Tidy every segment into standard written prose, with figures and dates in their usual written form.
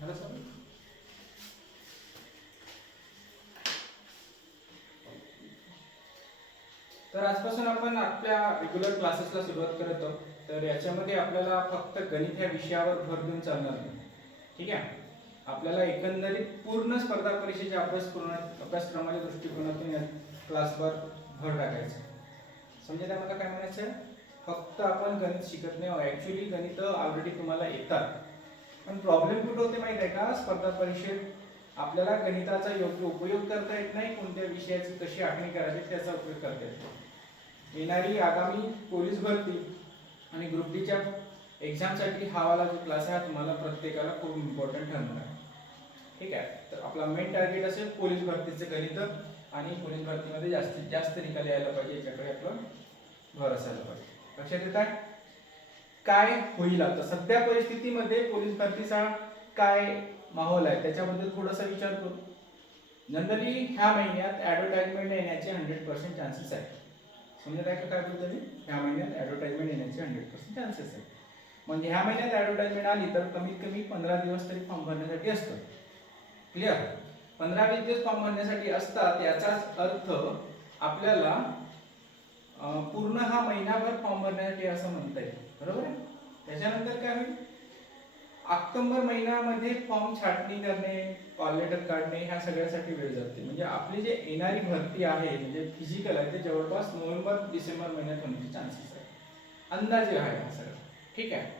झालं सर. तर आजपासून आपण आपल्या रेग्युलर क्लासेसला सुरुवात करत आहोत. तर याच्यामध्ये आपल्याला फक्त गणित ह्या विषयावर भर देऊन चालणार नाही. ठीक आहे. आपल्याला एकंदरीत पूर्ण स्पर्धा परीक्षेच्या अभ्यासक्रमाच्या दृष्टिकोनातून या क्लासवर भर टाकायचा. समजलं मला काय म्हणायचं? फक्त आपण गणित शिकत नाही. ऍक्च्युली गणित ऑलरेडी तुम्हाला येतात, पण प्रॉब्लेम कुठे होते माहिती आहे का? स्पर्धा परीक्षेत आपल्याला गणिताचा योग्य उपयोग करता येत नाही. कोणत्या विषयाची कशी आखणी करायची त्याचा उपयोग करता येत नाही. येणारी आगामी पोलीस भरती आणि ग्रुप डीच्या एक्झामसाठी हा वाला जो क्लास आहे तुम्हाला प्रत्येकाला खूप इम्पॉर्टंट ठरणार आहे. ठीक आहे. तर आपला मेन टार्गेट असेल पोलीस भरतीचं गणित आणि पोलीस भरतीमध्ये जास्तीत जास्त निकाल यायला पाहिजे याच्याकडे आपलं भर असायला पाहिजे. लक्षात येत आहे काय होईल आता सध्या परिस्थितीमध्ये पोलीस भरतीचा काय माहोल आहे त्याच्याबद्दल थोडासा विचार करू. जनरली ह्या महिन्यात ऍडव्हर्टाइजमेंट येण्याचे 100% चान्सेस आहेत. समजत आहे का काय बोलतो मी? ह्या महिन्यात ऍडव्हर्टाइजमेंट येण्याचे 100% चान्सेस आहेत. म्हणजे ह्या महिन्यात ऍडव्हर्टाइजमेंट आली तर कमीत कमी 15 दिवस तरी फॉर्म भरण्यासाठी असतं. क्लिअर? 15-20 दिवस फॉर्म भरण्यासाठी असतात. याचाच अर्थ आपल्याला पूर्ण हा महिनाभर फॉर्म भरण्यासाठी असं म्हणता येईल. बरोबर आहे. त्याच्यानंतर काय होईल? ऑक्टोबर महिन्यामध्ये फॉर्म छाटणी करणे, कॉल लेटर काढणे ह्या सगळ्यासाठी वेळ जाते. म्हणजे आपली जे येणारी भरती आहे म्हणजे फिजिकल आहे ते जवळपास नोव्हेंबर-डिसेंबर महिन्यात होण्याचे चान्सेस आहेत. अंदाजे आहे हा सगळं. ठीक आहे.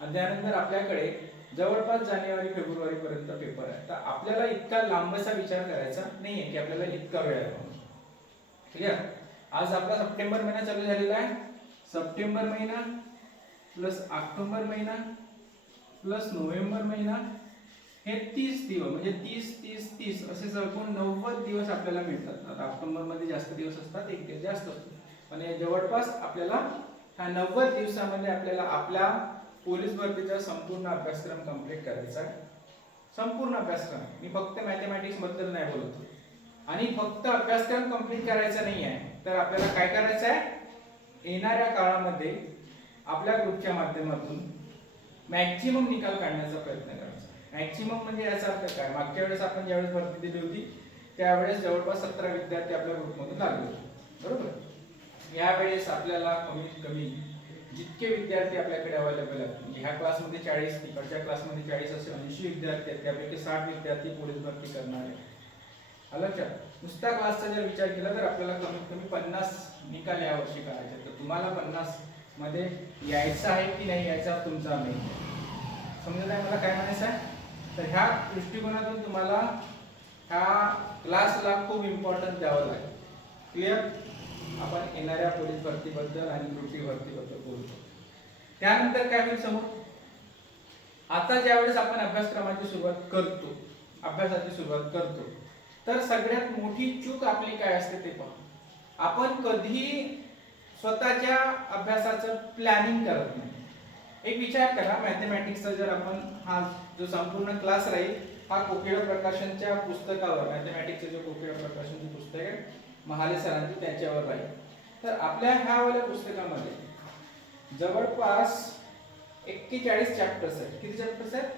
आणि त्यानंतर आपल्याकडे जवळपास जानेवारी-फेब्रुवारी पर्यंत पेपर आहे. तर आपल्याला इतका लांबचा विचार करायचा नाहीये की आपल्याला इतका वेळ आहे. क्लिअर? आज आपला सप्टेंबर महिना चालू झालेला आहे. सप्टेंबर महिना प्लस ऑक्टोबर महिना प्लस नोव्हेंबर महिना हे 30 दिवस म्हणजे 30 असे जवळपास 90 दिवस आपल्याला मिळतात. आता ऑक्टोबर मध्ये जास्त दिवस असतात, एक दिवस जास्त असतो, पण जवळपास आपल्याला ह्या 90 दिवसामध्ये आपल्याला आपल्या पोलीस भरतीचा संपूर्ण अभ्यासक्रम कंप्लीट करायचा आहे. संपूर्ण अभ्यासक्रम. मी फक्त मॅथमॅटिक्स बद्दल नाही बोलतो. आणि फक्त अभ्यासक्रम कंप्लीट करायचा नाही आहे तर आपल्याला काय करायचं आहे? येणाऱ्या काळामध्ये आपल्या ग्रुपच्या माध्यमातून मॅक्झिमम निकाल काढण्याचा प्रयत्न करायचा. मॅक्झिमम म्हणजे याचा अर्थ काय? मागच्या वेळेस आपण ज्यावेळेस भरती दिली होती त्यावेळेस जवळपास 17 विद्यार्थी आपल्या ग्रुपमधून लागले होते. बरोबर? यावेळेस आपल्याला कमीत कमी जितके विद्यार्थी आपल्याकडे अवेलेबल आहेत म्हणजे ह्या क्लासमध्ये 40, तिकडच्या क्लासमध्ये 40 असे 80 विद्यार्थी आहेत. त्यापैकी 60 विद्यार्थी पोलीस भरती करणार आहेत. लक्षात? नुसत्या क्लासचा जर विचार केला तर आपल्याला कमीत कमी 50 निकाल यावर्षी काढायचे. तर तुम्हाला 50 मध्ये यायचं आहे की नाही यायचा तुमचा नाही. समजलं आहे मला काय म्हणायचं आहे? तर ह्या दृष्टिकोनातून तुम्हाला ह्या क्लासला खूप इम्पॉर्टन्स द्यावं लागेल. क्लिअर? आपण येणाऱ्या पोलीस भरतीबद्दल आणि ग्रुप डी भरतीबद्दल बोलतो. त्यानंतर काय होईल समोर? आता ज्यावेळेस आपण अभ्यासक्रमाची सुरुवात करतो, अभ्यासाची सुरुवात करतो तर सगळ्यात मोठी चूक आपली काय असते ते पहा. आपण कधी स्वतःच्या अभ्यासाचं प्लॅनिंग करत नाही. एक विचार करा, मॅथमॅटिक्सचा जर आपण हा जो संपूर्ण क्लास राहील हा कोकिळा प्रकाशनच्या पुस्तकावर, मॅथमॅटिक्सचं जे कोकिळा प्रकाशनचं पुस्तक आहे महाले सरांची त्याच्यावर राहील. तर आपल्या ह्या वाल्या पुस्तकामध्ये जवळपास 41 चॅप्टर्स आहेत. किती चॅप्टर्स आहेत?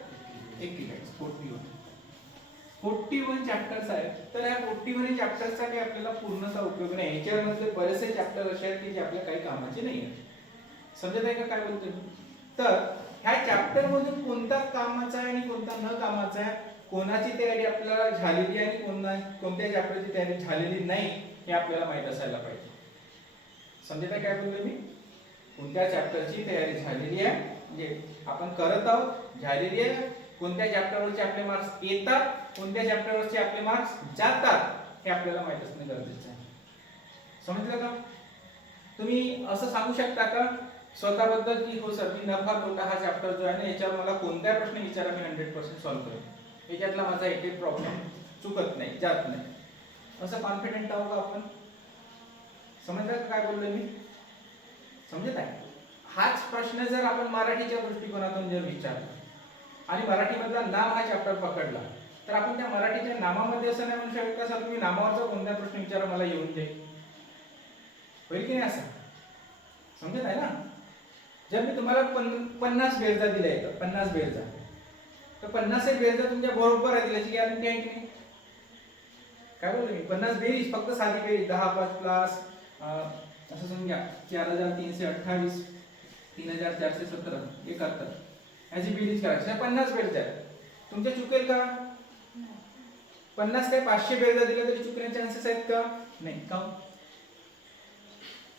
41 चॅप्टर्स आहेत. तर या 41 चॅप्टर्सचा काही आपल्याला पूर्णचा उपयोग नाही. याच्यामध्ये बरेचसे चॅप्टर असे आहेत की जे आपल्या काही कामाचे नाही आहेत. समजत आहे का काय बोलतोय? तर ह्या चॅप्टर मधून कोणता कामाचा आहे आणि कोणता न कामाचा आहे, कोणाची तयारी आपल्याला झालेली आहे आणि कोणत्या चॅप्टरची तयारी झालेली नाही हे आपल्याला माहित असायला पाहिजे. समजत आहे काय बोलतोय मी? कोणत्या चॅप्टरची तयारी झालेली आहे म्हणजे आपण करत आहोत, झालेली आहे, कोणत्या चॅप्टरवरचे आपले मार्क्स येतात, कोणत्या चॅप्टरवरचे आपले मार्क्स जातात हे आपल्याला माहित असणे गरजेचे आहे. समजलं का? तुम्ही असं सांगू शकता का स्वतःबद्दल की हो सर मी नफा तोटा हा चॅप्टर जो आहे ना याच्यावर मला कोणत्या प्रश्न विचारा मी 100% सॉल्व्ह करेन, याच्यातला माझा एक प्रॉब्लेम चुकत नाही, जात नाही, असं कॉन्फिडेंट आहोत का आपण? समजलं काय बोललोय मी? समजत आहे? हाच प्रश्न जर आपण मराठीच्या दृष्टिकोनातून जर विचारला आणि मराठीमधला नाम हा चॅप्टर पकडला तर आपण त्या मराठीच्या नामामध्ये असं नाही म्हणू शकत का सर तुम्ही नामावरचा कोणता प्रश्न विचारा मला येऊन जाईल, होईल की नाही असं? समजत आहे ना? जर मी तुम्हाला 50 बेरजा दिल्या आहेत, 50 बेरजा तर 50 बेरीज तुमच्या बरोबर आहे याची गॅरंटी आहे की नाही? काय बोलतो मी, 50 बेरीज फक्त साधी बेरीज 10 5 प्लस असं समजा 4328 3417 71 याची बेरीज करायची 50 बेरीज आहे. तुमच्या चुकेल का? 50 काय 500 बेरीज दिल्या तरी चुकण्याचे चान्सेस आहेत का? नाही. का?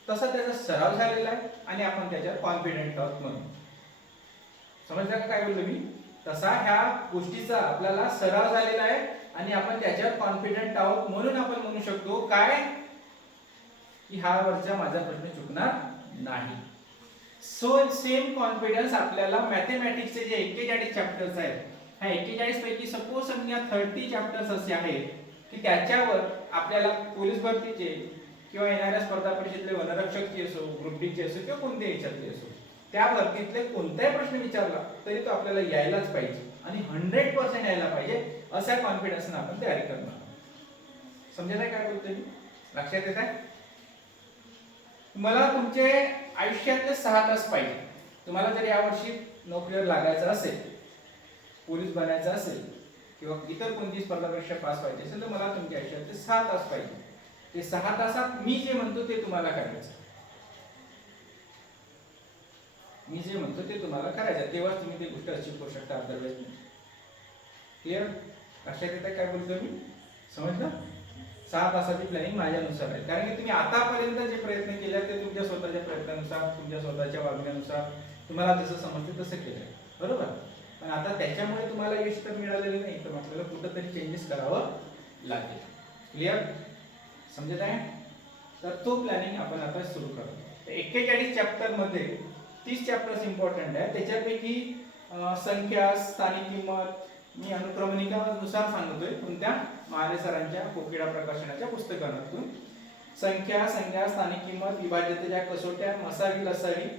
तसा त्याचा सराव झालेला आहे आणि आपण त्याच्यावर कॉन्फिडेंट आहोत म्हणून. समजलं का काय बोललो मी? तसा ह्या गोष्टीचा आपल्याला सराव झालेला आहे आणि आपण त्याच्यावर कॉन्फिडेंट आहोत म्हणून आपण म्हणू शकतो काय की हा वरचा माझा प्रश्न चुकणार नाही. सो सेम कॉन्फिडन्स आपल्याला मॅथेमॅटिक्सचे जे 41 चॅप्टर्स आहेत, ह्या 41 पैकी सपोज समजा 30 चॅप्टर्स असे आहेत की त्याच्यावर आपल्याला पोलीस भरतीचे किंवा येणाऱ्या स्पर्धा परीक्षेतले वनरक्षकचे असो, ग्रुप डी चे असो किंवा कोणत्याही याच्यातले असो, त्या भरतीतले कोणताही प्रश्न विचारला तरी तो आपल्याला यायलाच पाहिजे आणि 100% यायला पाहिजे अशा कॉन्फिडन्सने आपण तयारी करणार. समजलं काय बोलतोय मी? लक्षात येत आहे? तुम्हाला तुमचे आयुष्यातले 6 तास पाहिजे. तुम्हाला जर यावर्षी नोकरीवर लागायचं असेल, पोलीस बनायचं असेल किंवा इतर कोणती स्पर्धा परीक्षा पास व्हायची असेल तर मला तुमच्या आयुष्यातले 6 तास पाहिजे. ते 6 तासात मी जे म्हणतो ते तुम्हाला करायचं. मी जे म्हणतो ते तुम्हाला करायचं, तेव्हा तुम्ही ते गोष्ट अचीव करू शकता. अदरवाईज नाही. क्लिअर? लक्षात येतं काय बोलतोय मी? समजलं? 6 तासाची प्लॅनिंग माझ्यानुसार आहे, कारण की तुम्ही आतापर्यंत जे प्रयत्न केले ते तुमच्या स्वतःच्या प्रयत्नानुसार, तुमच्या स्वतःच्या वागण्यानुसार तुम्हाला जसं समजते तसं केलं, बरोबर? पण आता त्याच्यामुळे तुम्हाला यश तर मिळालेलं नाही, तर आपल्याला कुठंतरी चेंजेस करावं लागेल. क्लिअर? समजत आहे? तर तो प्लॅनिंग आपण आता सुरू करू. 41 चॅप्टर मध्ये 30 चॅप्टर्स इम्पॉर्टंट आहे. त्याच्यापैकी संख्या, स्थानिक किंमत मी अनुक्रमणिकानुसार सांगतोय कोणत्या महाले सरांच्या कोकिळा प्रकाशनाच्या पुस्तकातून. संख्या, संज्ञा, स्थानिक किंमत, विभाज्यतेच्या कसोट्या, मसावी लसावी,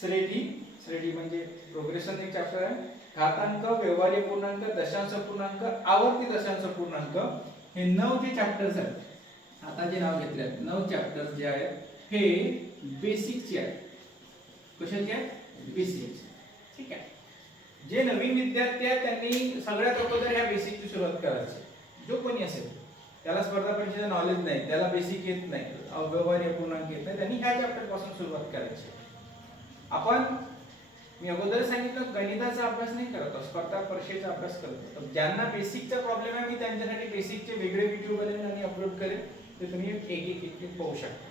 श्रेणी म्हणजे प्रोग्रेशन एक चॅप्टर आहे, घातांक, व्यवहार्य पूर्णांक, दशांश पूर्णांक, आवर्ती दशांश पूर्णांक, हे 9 जे चॅप्टर्स आहेत. आता जे नाव घेतले आहेत 9 चॅप्टर्स जे आहेत हे बेसिकचे आहेत. कशाचे आहेत? बेसिक. ठीक आहे. जे नवीन विद्यार्थी आहेत त्यांनी सगळ्यात अगोदर ह्या बेसिकची सुरुवात करायची. जो कोणी असेल त्याला स्पर्धा परीक्षेचं नॉलेज नाही, त्याला बेसिक येत नाही, व्यवहार्य पूर्णांक येत नाही, त्यांनी ह्या चॅप्टर पासून सुरुवात करायची. आपण मी अगोदर सांगितलं गणिताचा अभ्यास नाही करत, स्पर्धा परीक्षेचा अभ्यास करतो. ज्यांना बेसिकचा प्रॉब्लेम आहे मी त्यांच्यासाठी बेसिकचे वेगळे व्हिडिओ बनवेन आणि अपलोड करेन, ते तुम्ही एक पाहू शकता.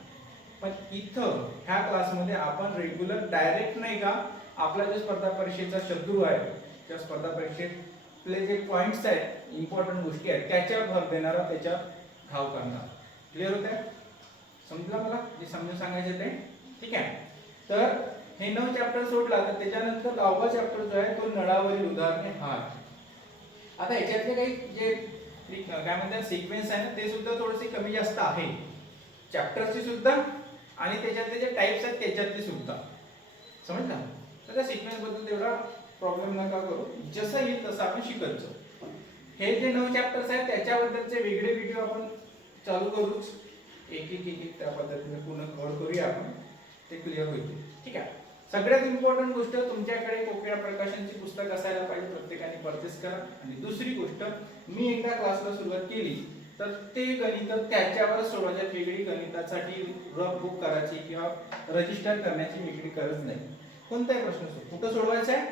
पण इथं ह्या क्लासमध्ये आपण रेग्युलर डायरेक्ट नाही का आपला जो स्पर्धा परीक्षेचा शत्रू आहे, त्या स्पर्धा परीक्षेतले जे पॉइंट्स आहेत, इम्पॉर्टंट गोष्टी आहेत त्याच्यावर भर देणारा, त्याच्या घाव करणार. क्लिअर होत आहे? समजलं मला जे समजून सांगायचं ते? ठीक आहे. तर हे 9 चॅप्टर सोडला तर त्याच्यानंतर 10वा चॅप्टर जो आहे तो नळावरील उदाहरणे हा. आता याच्यातले काही जे काय म्हणतात सिक्वेन्स आहे ना ते सुद्धा थोडेसे कमी जास्त आहे चॅप्टरची सुद्धा आणि त्याच्यातले जे टाइप्स आहेत त्याच्यातले सुद्धा. समजलं? तर त्या सिक्वेन्स बद्दल तेवढा प्रॉब्लेम नका करू, जसं येईल तसं आपण शिकत जाऊ. हे जे 9 चॅप्टर्स आहेत त्याच्याबद्दलचे वेगळे व्हिडिओ आपण चालू करूच, एक त्या पद्धतीने पूर्ण कव्हर करूया आपण, ते क्लिअर होईल. ठीक आहे. सगळ्यात इम्पॉर्टंट गोष्ट तुमच्याकडे कोकिळा प्रकाशनची पुस्तक असायला पाहिजे, प्रत्येकाने परचेस करा. आणि दुसरी गोष्ट, मी एकदा क्लासला सुरुवात केली तर ते गणित त्याच्यावर सोडवायचे, वेगळी गणितासाठी रफ बुक करायची किंवा रजिस्टर करण्याची वेगळी गरज नाही. कोणताही प्रश्न कुठं सोडवायचा आहे?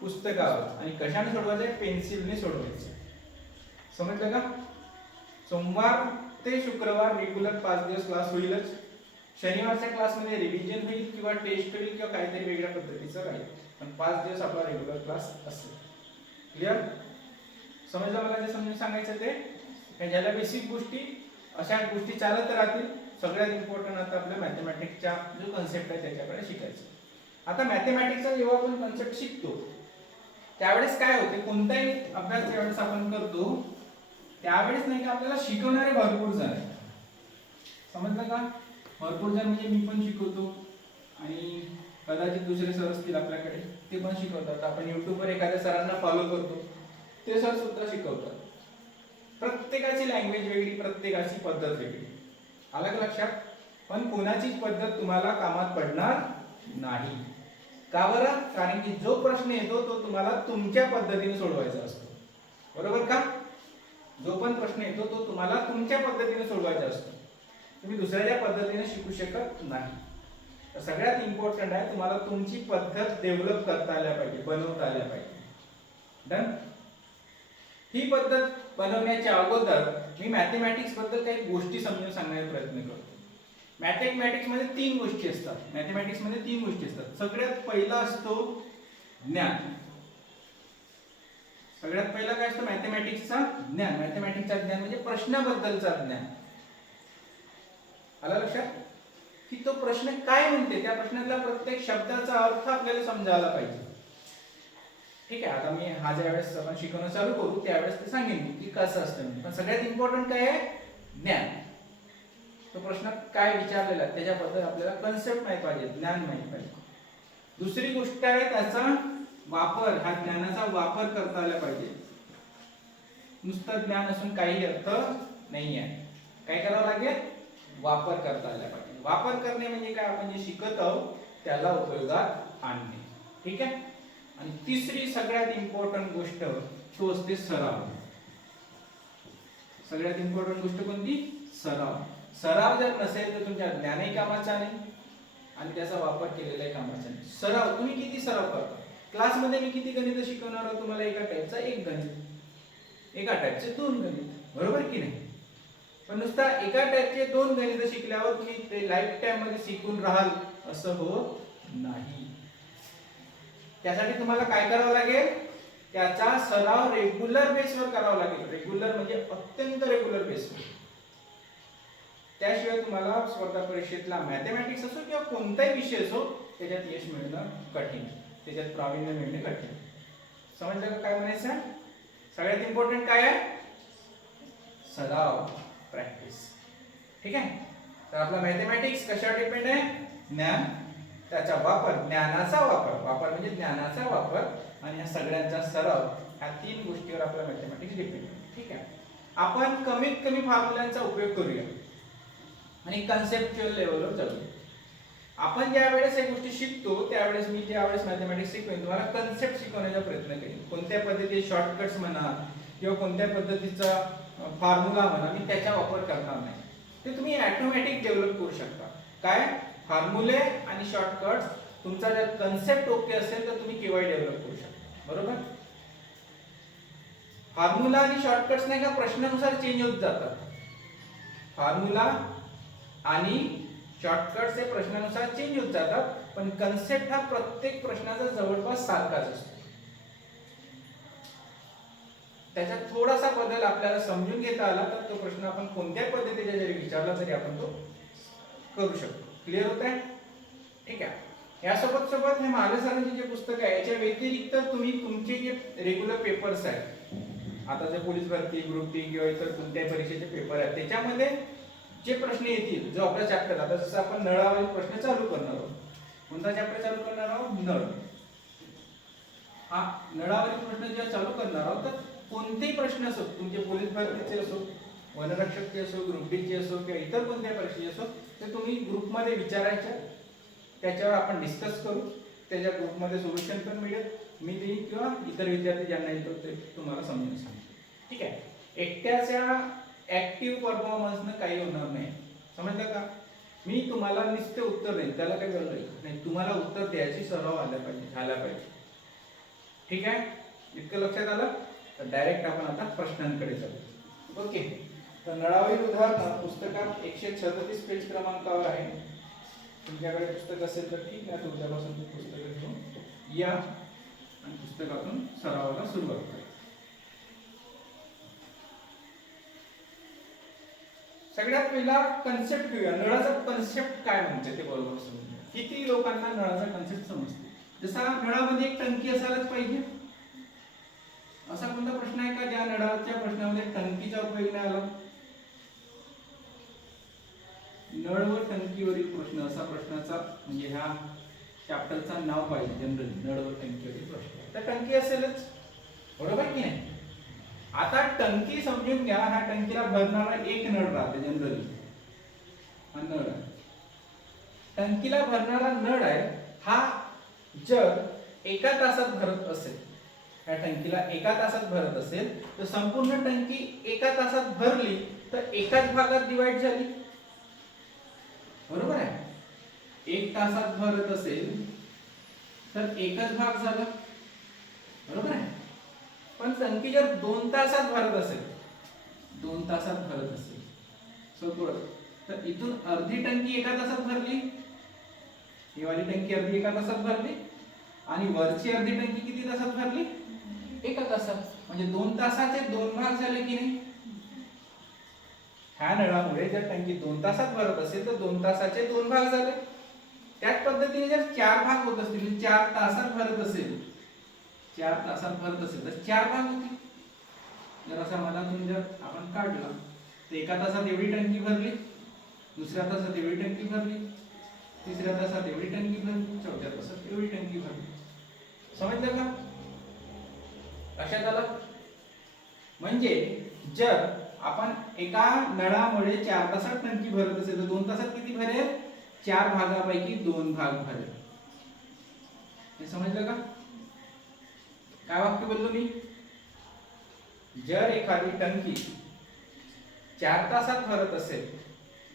पुस्तकावर. आणि कशाने सोडवायचं आहे? पेन्सिलने सोडवायचं. समजलं का? सोमवार ते शुक्रवार रेग्युलर 5 दिवस क्लास होईलच. शनिवारच्या क्लासमध्ये रिव्हिजन होईल किंवा टेस्ट होईल किंवा काहीतरी वेगळ्या पद्धतीचं राहील, पण 5 दिवस आपला रेग्युलर क्लास असेल. क्लिअर? समजलं मला जे समजून सांगायचं ते? ज्याला बेसिक गोष्टी अशा गोष्टी चालत राहतील. सगळ्यात इम्पॉर्टंट आता आपल्या मॅथमॅटिक्सचा जो कन्सेप्ट आहे त्याच्याकडे शिकायचं. आता मॅथमॅटिक्सचा जेव्हा आपण कन्सेप्ट शिकतो त्यावेळेस काय होते, कोणताही अभ्यास ज्यावेळेस आपण करतो त्यावेळेस नाही का आपल्याला शिकवणारे भरपूर जण आहेत. समजलं का? भरपूर जण म्हणजे मी पण शिकवतो आणि कदाचित दुसरे सर असतील आपल्याकडे ते पण शिकवतात. आपण युट्यूबवर एखाद्या सरांना फॉलो करतो, ते सर सुद्धा शिकवतात. प्रत्येकाची लँग्वेज वेगळी, प्रत्येकाची पद्धत वेगळी. आलं का लक्षात? पण कोणाचीच पद्धत तुम्हाला कामात पडणार नाही. का बरं? कारण की जो प्रश्न येतो तो तुम्हाला तुमच्या पद्धतीने सोडवायचा असतो, बरोबर का? जो पण प्रश्न येतो तो तुम्हाला तुमच्या पद्धतीने सोडवायचा असतो, तुम्ही दुसऱ्याच्या पद्धतीने शिकू शकत नाही. तर सगळ्यात इम्पॉर्टंट आहे तुम्हाला तुमची पद्धत डेव्हलप करता आल्या पाहिजे, बनवता आल्या पाहिजे. डन. ही पद्धत बनवण्याच्या अगोदर मी मॅथेमॅटिक्स बद्दल काही गोष्टी समजून सांगण्याचा प्रयत्न करतो. मॅथेमॅटिक्स मध्ये 3 गोष्टी असतात. मॅथेमॅटिक्स मध्ये 3 गोष्टी असतात. सगळ्यात पहिला असतो ज्ञान. सगळ्यात पहिला काय असतं मॅथेमॅटिक्सचा ज्ञान. मॅथेमॅटिक्सचा ज्ञान म्हणजे प्रश्नाबद्दलचा ज्ञान. आलं लक्षात की तो प्रश्न काय म्हणते, त्या प्रश्नातल्या प्रत्येक शब्दाचा अर्थ आपल्याला समजायला पाहिजे. ठीक आहे. आता मी हा ज्या वेळेस आपण शिकवणं चालू करू त्यावेळेस ते सांगेन की कसं असतं. पण सगळ्यात इम्पॉर्टंट काय आहे? ज्ञान. तो प्रश्न काय विचारलेला आहे त्याच्याबद्दल आपल्याला कन्सेप्ट माहित पाहिजे, ज्ञान माहित पाहिजे. दुसरी गोष्ट आहे त्याचा वापर. हा ज्ञानाचा वापर करता आला पाहिजे. नुसतं ज्ञान असून काही अर्थ नाही आहे. काय करावं लागेल? वापर करता आला पाहिजे. वापर करणे म्हणजे काय? आपण जे शिकत आहोत त्याला उपयोगात आणणे. ठीक आहे. आणि तिसरी सगळ्यात इम्पॉर्टंट गोष्ट तो असते सराव. सगळ्यात इम्पॉर्टंट गोष्ट कोणती? सराव. सराव जर नसेल तर तुमच्या ज्ञानही कामाचा नाही आणि त्याचा वापर केलेलाही कामाचा नाही. सराव तुम्ही किती सराव करता? क्लासमध्ये मी किती गणित शिकवणार आहोत तुम्हाला? एका टाईपचा 1 गणित, एका टाईपचे 2 गणित, बरोबर की नाही? पण नुसता एका टाईपचे 2 गणित शिकल्यावर तुम्ही ते लाईफ टाइम मध्ये शिकून राहाल असं होत नाही. त्यासाठी तुम्हाला काय करावं लागेल? त्याचा सराव रेग्युलर बेसवर करावा लागेल. रेग्युलर म्हणजे अत्यंत रेग्युलर बेसवर. त्याशिवाय तुम्हाला स्पर्धा परीक्षेतला मॅथेमॅटिक्स असो किंवा कोणताही विषय असो त्याच्यात यश मिळणं कठीण, त्याच्यात प्रावीण्य मिळणे कठीण. समजलं का काय म्हणायचं? सगळ्यात इम्पॉर्टंट काय आहे? सराव, प्रॅक्टिस. ठीक आहे. तर आपला मॅथेमॅटिक्स कशावर डिपेंड आहे? ज्ञान, त्याचा वापर, ज्ञानाचा वापर, वापर म्हणजे ज्ञानाचा वापर आणि या सगळ्यांचा सराव, ह्या 3 गोष्टीवर आपला मॅथेमॅटिक्स डिपेंड आहे. ठीक आहे. आपण कमीत कमी फॉर्म्युलांचा उपयोग करूया आणि कन्सेप्च्युअल लेवलवर जाऊया. आपण ज्या वेळेस या गोष्टी शिकतो त्यावेळेस मी ज्या वेळेस मॅथेमॅटिक्स शिकवेन तुम्हाला कन्सेप्ट शिकवण्याचा प्रयत्न करेन. कोणत्या पद्धतीचे शॉर्टकट्स म्हणा किंवा कोणत्या पद्धतीचा फॉर्म्युला म्हणा मी त्याचा वापर करणार नाही. ते तुम्ही ऑटोमॅटिक डेव्हलप करू शकता. काय? फॉर्म्युले आणि शॉर्टकट्स. तुमचा जर कन्सेप्ट ओके असेल तर तुम्ही केव्हाही डेव्हलप करू शकता, बरोबर? फॉर्म्युला आणि शॉर्टकट्स नाही का प्रश्नानुसार चेंज होत जातात. फॉर्म्युला आणि शॉर्टकट्स हे प्रश्नानुसार चेंज होत जातात, पण कन्सेप्ट हा प्रत्येक प्रश्नाचा जवळपास सारखाच असतो. त्याच्यात थोडासा बदल आपल्याला समजून घेता आला तर तो प्रश्न आपण कोणत्या पद्धतीने जरी विचारला तरी आपण तो करू शकतो. क्लिअर होत आहे? ठीक आहे. यासोबत सोबत हे महाले सरांचे जे पुस्तक आहे याच्या व्यतिरिक्त तुम्ही तुमचे जे रेग्युलर पेपर्स आहेत, आता जे पोलीस भरती, ग्रुप डी किंवा इतर कोणत्याही परीक्षेचे पेपर आहेत त्याच्यामध्ये जे प्रश्न येतील, जो आपला चॅप्टर, आता जसं आपण नळावरील प्रश्न चालू करणार आहोत. कोणता चॅप्टर चालू करणार आहोत? नळ. हा नळावरील प्रश्न जेव्हा चालू करणार आहोत तर कोणतेही प्रश्न असो, तुमचे पोलीस भरतीचे असो, वनरक्षकचे असो, ग्रुप डी चे असो किंवा इतर कोणत्याही परीक्षेचे असो, ते तुम्ही ग्रुपमध्ये विचारायचे. त्याच्यावर आपण डिस्कस करू. त्याच्या ग्रुपमध्ये सोल्युशन पण मिळेल, मी देईन किंवा इतर विद्यार्थी ज्यांना येतो ते तुम्हाला समजून सांगतील. ठीक आहे. एकट्याच्या ऍक्टिव्ह परफॉर्मन्सनं काही होणार नाही. समजलं का? मी तुम्हाला नुसते उत्तर देईन, त्याला काही गरज नाही. तुम्हाला उत्तर द्यायची सराव आला पाहिजे, झाला पाहिजे. ठीक आहे. इतकं लक्षात आलं? तर डायरेक्ट आपण आता प्रश्नांकडे जाऊ. ओके. तर नळावरील उदाहरण पुस्तकात 136 पेज क्रमांकावर आहे. तुमच्याकडे पुस्तक असेल तर ठीक आहे, तुमच्यापासून पुस्तक घेऊन या आणि पुस्तकातून सरावाला सुरुवात करा. सगळ्यात पहिला कन्सेप्ट घेऊया. नळाचा कन्सेप्ट काय म्हणते ते बरोबर समजूया. किती लोकांना नळाचा कन्सेप्ट समजते? जसा नळामध्ये एक टंकी असायलाच पाहिजे. असा कोणता प्रश्न आहे का ज्या नळाच्या प्रश्नामध्ये टंकीचा उपयोग नाही आला? नळ व टंकीवरील प्रश्न असा प्रश्नाचा म्हणजे ह्या चॅप्टरचा नाव पाहिजे जनरली, नळ व टंकीवरील प्रश्न. तर टंकी असेलच, बरोबर की नाही? आता टंकी समजून घ्या. ह्या टंकीला भरणारा एक नळ राहते जनरली, हा नळ आहे. टंकीला भरणारा नळ आहे हा जर एका तासात भरत असेल, या टंकीला एका तासात भरत असेल तर संपूर्ण टंकी एका तासात भरली तर एकाच भागात डिवाइड झाली, बरोबर आहे. एक तासात भरत असेल तर एकच भाग झाला, बरोबर आहे. पण टंकी जर 2 तासात भरत असेल, 2 तासात भरत असेल सपोज, तर इथून अर्धी टंकी एका तासात भरली, ही वाली टंकी अर्धी एका तासात भरली आणि वरची अर्धी टंकी किती तासात भरली, एका तासात. म्हणजे 2 तासाचे 2 भाग झाले की नाही. ह्या नळामुळे जर टंकी 2 तासात भरत असेल तर 2 तासाचे 2 भाग झाले. त्याच पद्धतीने जर 4 भाग होत असतील, 4 तासात भरत असेल, 4 तासात भरत असेल तर 4 भाग होतील. जर असा मनातून जर आपण काढला तर एका तासात एवढी टंकी भरली, दुसऱ्या तासात एवढी टंकी भरली, तिसऱ्या तासात एवढी टंकी भरली, चौथ्या तासात एवढी टंकी भरली. समजलं का? लक्षात आलं? म्हणजे जर आपण एका नळामुळे 4 तासात टंकी भरत असेल तर 2 तासात किती भरेल, 4 भागापैकी 2 भाग भरेल. हे समजलं का? काय वाक्य बोललो मी? जर एखादी टंकी 4 तासात भरत असेल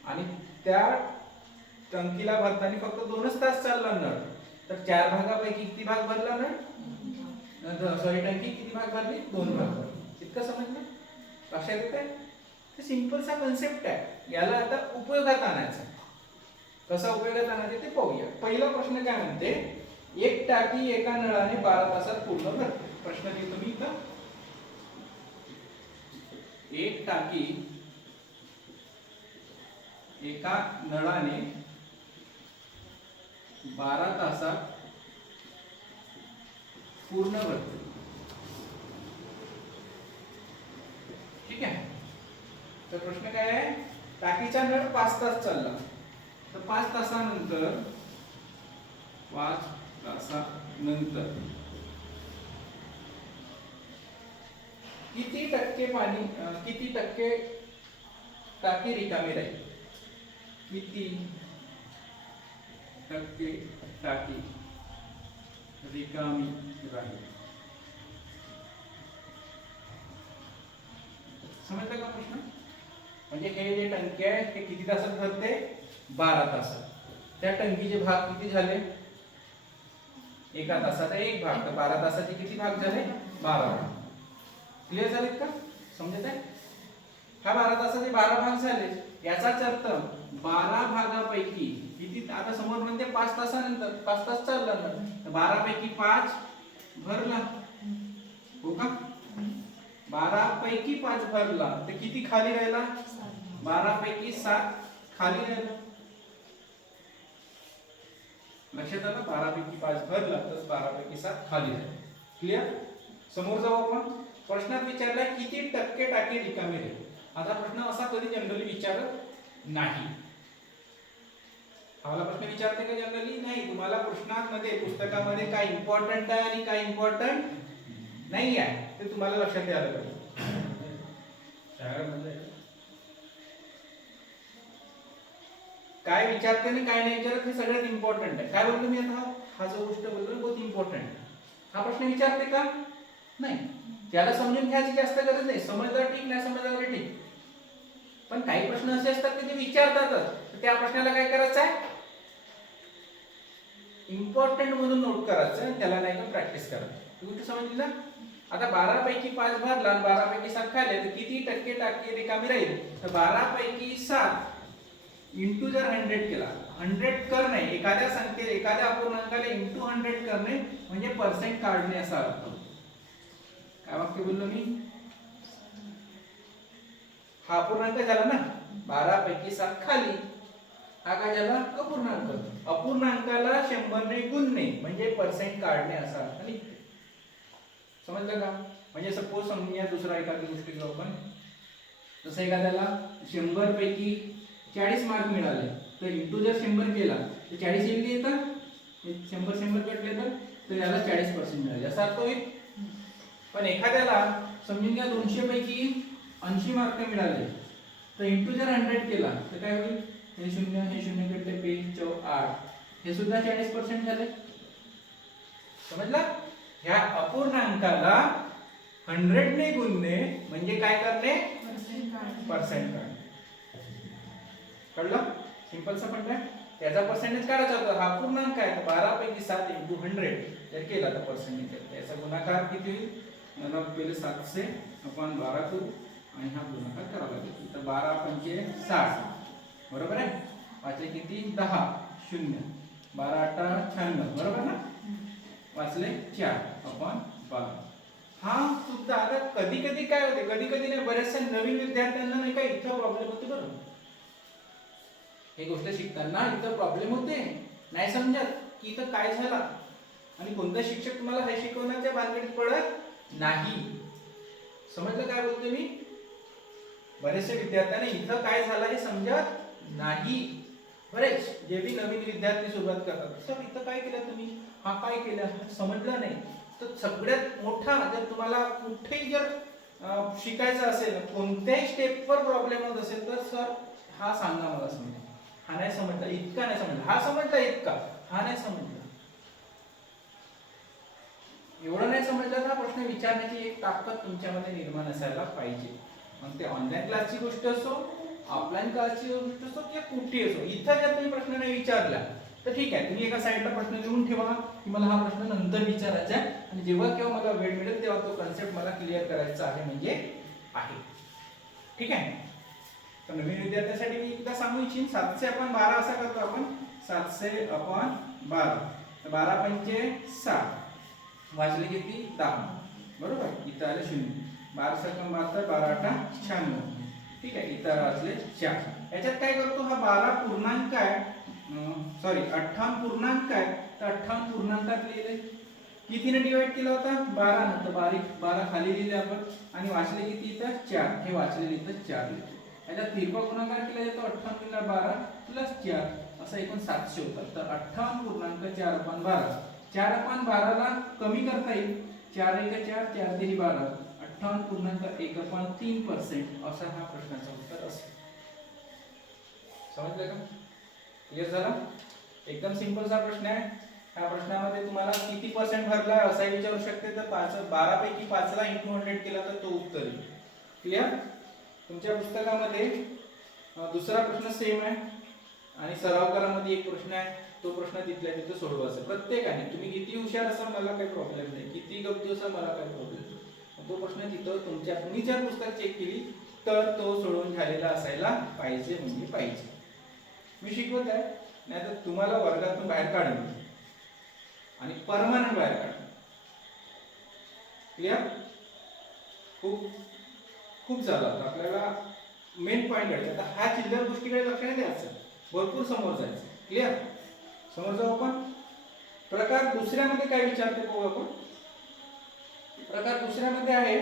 आणि त्या टंकीला भरताना फक्त 2च तास चालला नळ, तर 4 भागापैकी किती भाग भरला नळ, सॉरी टंकी किती भाग भरली, 2 भाग भरली. इतकं समजलं? लक्षात येतंय? ते सिंपल सा कन्सेप्ट आहे. याला आता उपयोगात आणायचं. कसा उपयोगात आणायचं ते पाहूया. पहिला प्रश्न काय म्हणते, एक टाकी एका नळाने 12 तासात पूर्ण भरते. प्रश्न लिहितो मी इथं. एक टाकी एका नळाने 12 तासात पूर्ण भरते. ठीक आहे. तर प्रश्न काय आहे, टाकीचा नळ 5 तास चालला तर 5 तासानंतर 5 तासानंतर किती टक्के पाणी, किती टक्के टाकी रिकामी राहील, किती टक्के टाकी रिकामी राहील. समजलं का प्रश्न? म्हणजे हे जे टंकी आहे हे किती तासात भरते, 12 तासात. त्या टंकीचे भाग किती झाले, एका तासाचा एक भाग, तर 12 तासाचे किती भाग झाले, 12 भाग. क्लिअर झालेत का? समजत आहे? हा 12 तासाचे 12 भाग झाले. याचाच अर्थ 12 भागापैकी किती, आता समोर म्हणते 5 तासानंतर, 5 तास चालला ना, तर 12 पैकी 5 भरला, हो का? 12 पैकी 5 भरला तर किती खाली राहिला, 12 पैकी 7 खाली राहिला. लक्षात आलं? 12 पैकी 5 भरला तर 12 पैकी 7 खाली राहिला. क्लिअर? समोर जाऊ आपण. प्रश्नात विचारला किती टक्के टाकी रिकामी राहील. आता प्रश्न असा कधी जनरली विचारत नाही. आम्हाला प्रश्न विचारते का जनरली? नाही. तुम्हाला प्रश्नांमध्ये, पुस्तकामध्ये काय इम्पॉर्टंट आहे आणि काय इम्पॉर्टंट नाही आहे ते तुम्हाला लक्षात यायला पाहिजे. काय विचारते आणि काय नाही विचारत हे सगळ्यात इम्पॉर्टंट आहे. काय बोलतो मी आता? हा जो गोष्ट बोलतो बहुत इम्पॉर्टंट. हा प्रश्न विचारते का? नाही. त्याला समजून घ्यायची जास्त गरज नाही. समजलं ठीक, नाही समजलं ठीक. पण काही प्रश्न असे असतात की जे विचारतातच. त्या प्रश्नाला काय करायचं आहे, इम्पॉर्टंट म्हणून नोट करायचं, त्याला नाही का प्रॅक्टिस करायचं. गोष्ट समजली ना? आता 12 पैकी 5 भरला आणि 12 पैकी 7 खाल्ले तर किती टक्के टाकी रिकामी राहील, तर 12 पैकी 7 इंटू जर 100 केला, 100 करणे, एखाद्या संख्ये, एखाद्या अपूर्णांकाला इंटू 100 करणे म्हणजे पर्सेंट काढणे असा अर्थ. काय वाक्य बोललो मी? हा अपूर्णांक झाला ना, 12 पैकी 7 खाली, हा काय झाला, अपूर्णांक. अपूर्णांकाला 100 ने गुणणे म्हणजे पर्सेंट काढणे असा अर्थ निघतो. समजलं का? म्हणजे सपोज समजूया दुसरा एखादी गोष्ट घेऊ आपण. जसं एखाद्याला 100 पैकी 40 मार्क मिळाले तर इंटू जर 100 केला तर 40 इतके येतात. 100 कटले तर याला 40% मिळाले असा अर्थ होईल. पण एखाद्याला समजून घ्या 200 पैकी 80 मार्क मिळाले तर इंटू जर 100 केला तर काय होईल, हे शून्य कटले 5 4 8, हे सुद्धा 40% झाले. समजलं? ह्या अपूर्णांकाला 100 ने गुणणे म्हणजे काय करणे? पर्सेंट काढणे. कळलं? सिंपलचा पण काय याचा पर्सेंटेज काढायचा होता. हा पूर्णांक आहे 12 पैकी 7 × 100 जर केला तर पर्सेंटेज याचा गुणाकार किती होईल? मला पहिले 700 आपण 12 करू आणि हा गुणाकार करावा लागेल. तर 12 पंचे 60 बरोबर आहे. वाचले किती? 10 0 12 8 96 बरोबर ना. वाचले 4 आपण 12. हा सुद्धा आता कधी कधी काय होते, कधी कधी नाही बऱ्याचशा नवीन विद्यार्थ्यांना नाही का इथं प्रॉब्लेम होते बरं. हे गोष्ट शिकताना इथं प्रॉब्लेम होते, नाही समजत की इथं काय झालं आणि कोणता शिक्षक तुम्हाला हे शिकवण्याच्या भानगडीत पडत नाही. समजलं काय बोलतोय मी? बरेचसे विद्यार्थ्यांना इथं काय झालं हे समजत नाही. बरेच जे बी नवीन विद्यार्थी सुरुवात करतात, सर इथं काय केलं तुम्ही, हा काय केलं समजलं नाही. तर सगळ्यात मोठा जर तुम्हाला कुठेही जर शिकायचं असेल, कोणत्याही स्टेपवर प्रॉब्लेम होत असेल तर सर हा सांगा मला समजा. हा नाही समजला, इतका नाही समजला, हा समजला इतका, हा नाही समजला, एवढं नाही समजलं तर प्रश्न विचारण्याची एक ताकद तुमच्यामध्ये निर्माण असायला पाहिजे. मग ते ऑनलाईन क्लासची गोष्ट असो, ऑफलाईन क्लासची गोष्ट असो किंवा कुठे असो, इथं जर तुम्ही प्रश्न नाही विचारला तर ठीक आहे, तुम्ही एका साईडला प्रश्न लिहून ठेवा की मला हा प्रश्न नंतर विचारायचा आहे आणि जेव्हा केव्हा मला वेळ मिळेल तेव्हा तो कन्सेप्ट मला क्लिअर करायचा आहे म्हणजे आहे. ठीक आहे. तर नवीन विद्यार्थ्यांसाठी मी एकदा सांगू इच्छिन 700 आपण 12 असा करतो आपण 700 आपण 12 तर 12 पंचे 60 वाचले किती 10 बरोबर. इथं आले 0 12 सकम 72 12 8 96 ठीक आहे. इथं वाचले 4. याच्यात काय करतो हा 12 पूर्णांक आहे सॉरी 58 पूर्णांक आहे तर 58 पूर्णांकात लिहिले कितीने डिवाइड केला होता 12 ने तर 12 खाली लिहिले आपण आणि वाचले किती इथं 4 हे वाचलेले इथं 4 लिहिले. याच्यात तिरपा गुणाकार केला जातो 58 × 12 + 4 असं एकूण 700 होतात. तर 58 पूर्णांक 4/12 4/12 ला कमी करता येईल 4 × 4 4 × 12 58 पूर्णांक 1/3% असा हा प्रश्नाचा उत्तर असेल. समजलं का? क्लिअर झालं? एकदम सिंपलचा प्रश्न आहे. ह्या प्रश्नामध्ये तुम्हाला किती पर्सेंट भरला असा विचारू शकते तर 12 पैकी 5 ला × 100 केला तर तो उत्तर येईल. क्लिअर? तुमच्या पुस्तकामध्ये दुसरा प्रश्न सेम आहे आणि सराव करामध्ये एक प्रश्न आहे, तो प्रश्न तिथल्या तिथे सोडवायचा प्रत्येकाने. तुम्ही किती हुशार असाल मला काही प्रॉब्लेम नाही, किती गप्पू असाल मला काही प्रॉब्लेम नाही, तो प्रश्न तिथं तुमच्या तुम्ही जर पुस्तक चेक केली तर तो सोडवून झालेला असायला पाहिजे म्हणजे पाहिजे. मी शिकवत आहे नाही तर तुम्हाला वर्गातून बाहेर काढेन आणि परमनंट बाहेर काढेन. क्लिअर? खूप खूप झालं. आपल्याला मेन पॉइंट काढायचा. आता ह्या चिल्लर गोष्टीकडे लक्ष नाही द्यायचं, भरपूर समोर जायचं. क्लिअर? समोर जाऊ आपण. प्रकार दुसऱ्यामध्ये काय विचारते पाहू आपण. प्रकार दुसऱ्यामध्ये आहे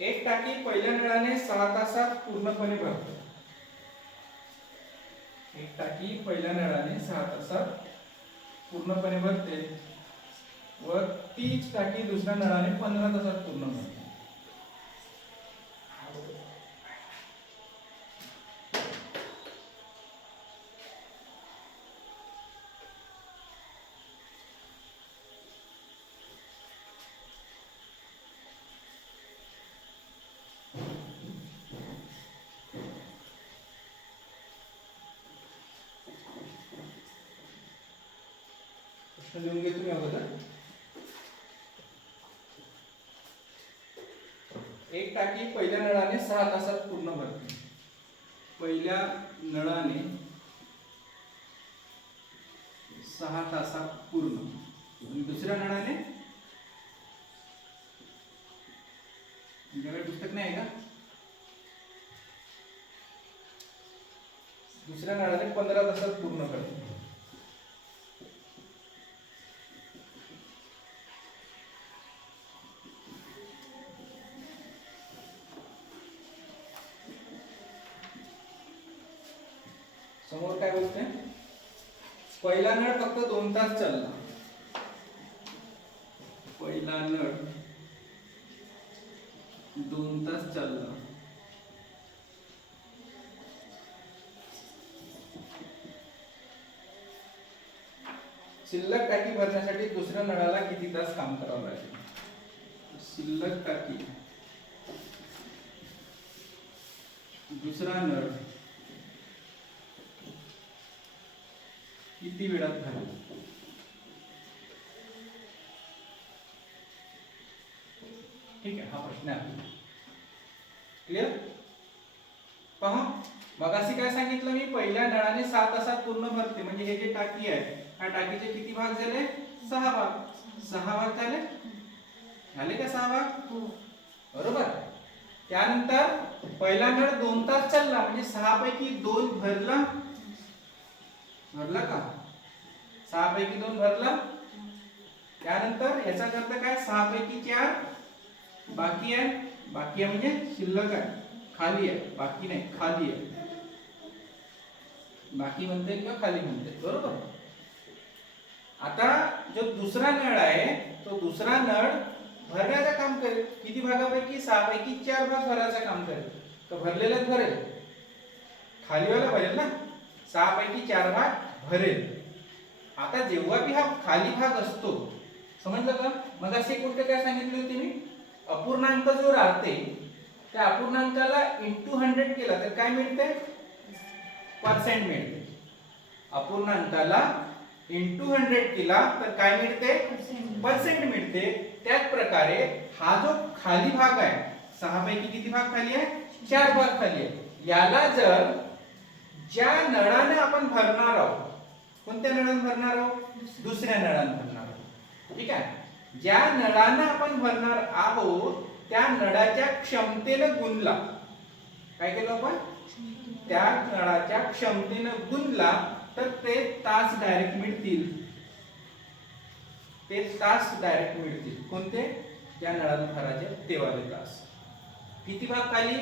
एक टाकी पहिल्या नळाने 6 तासात पूर्णपणे भरते. एक टाकी पहिल्या नळाने 6 तासात पूर्णपणे भरते व तीच टाकी दुसऱ्या नळाने 15 तासात पूर्ण भरते. लिहून घे तुम्ही अगोदर. एक टाकी पहिल्या नळाने 6 तासात पूर्ण भरते. पहिल्या नळाने 6 तासात पूर्ण आणि दुसऱ्या नळाने तुमच्याकडे पुस्तक नाही आहे का? दुसऱ्या नळाने 15 तासात पूर्ण करते. समोर काय बोलते? पहिला नळ फक्त 2 तास चालला. पहिला नळ 2 तास चालला शिल्लक टाकी भरण्यासाठी दुसऱ्या नळाला किती तास काम करावं लागेल? शिल्लक टाकी दुसरा नळ किती वेळात भरेल? ठीक आहे, हा प्रश्न आहे. क्लिअर? पहा, मगाशी काय सांगितलं मी, पहिल्या नळाने 6 तासात पूर्ण भरते. म्हणजे हे जे टाकी आहे, ह्या टाकीचे किती भाग झाले? 6 भाग. 6 भाग झाले झाले का? 6 भाग, बरोबर. त्यानंतर पहिला नळ 2 तास चालला, म्हणजे 6 पैकी 2 भरला. भरला का? 6 पैकी 2 भरला. त्यानंतर याचा अर्थ काय? 6 पैकी 4 बाकी आहे. बाकी आहे म्हणजे शिल्लक आहे, खाली आहे. बाकी नाही, खाली आहे. बाकी म्हणते किंवा खाली म्हणते, बरोबर. आता जो दुसरा नळ आहे, तो दुसरा नळ भरण्याचं काम करेल. किती भागापैकी? 6 पैकी 4 भाग भरायचं काम करेल. तर भरलेलाच भरेल, खालीवाला भरेल ना. 6 पैकी 4 भाग भरेल. आता जेव्हा भी हा खाली भाग असतो, समजलं का? मग असे गोष्ट काय सांगितली होती मी, अपूर्णांक जो राहते त्या अपूर्णांकाला इंटू 100 केला तर काय मिळते? पर्सेंट मिळते. अपूर्णांकाला इंटू 100 केला तर काय मिळते? पर्सेंट मिळते. त्याच प्रकारे हा जो खाली भाग आहे, 6 पैकी किती भाग खाली आहे? 4 भाग खाली आहे. याला जर ज्या नळाने आपण भरणार आहोत, कोणत्या नळाने भरणार आहोत? दुसऱ्या नळाने भरणार आहोत. ठीक आहे. ज्या नळाने आपण भरणार आहोत त्या नळाच्या क्षमतेने गुणला. काय केलं आपण? त्या नळाच्या क्षमतेने गुणला तर ते तास डायरेक्ट मिळतील. ते तास डायरेक्ट मिळतील. कोणते? त्या नळाने भरायचे ते वाले तास. किती भाग खाली?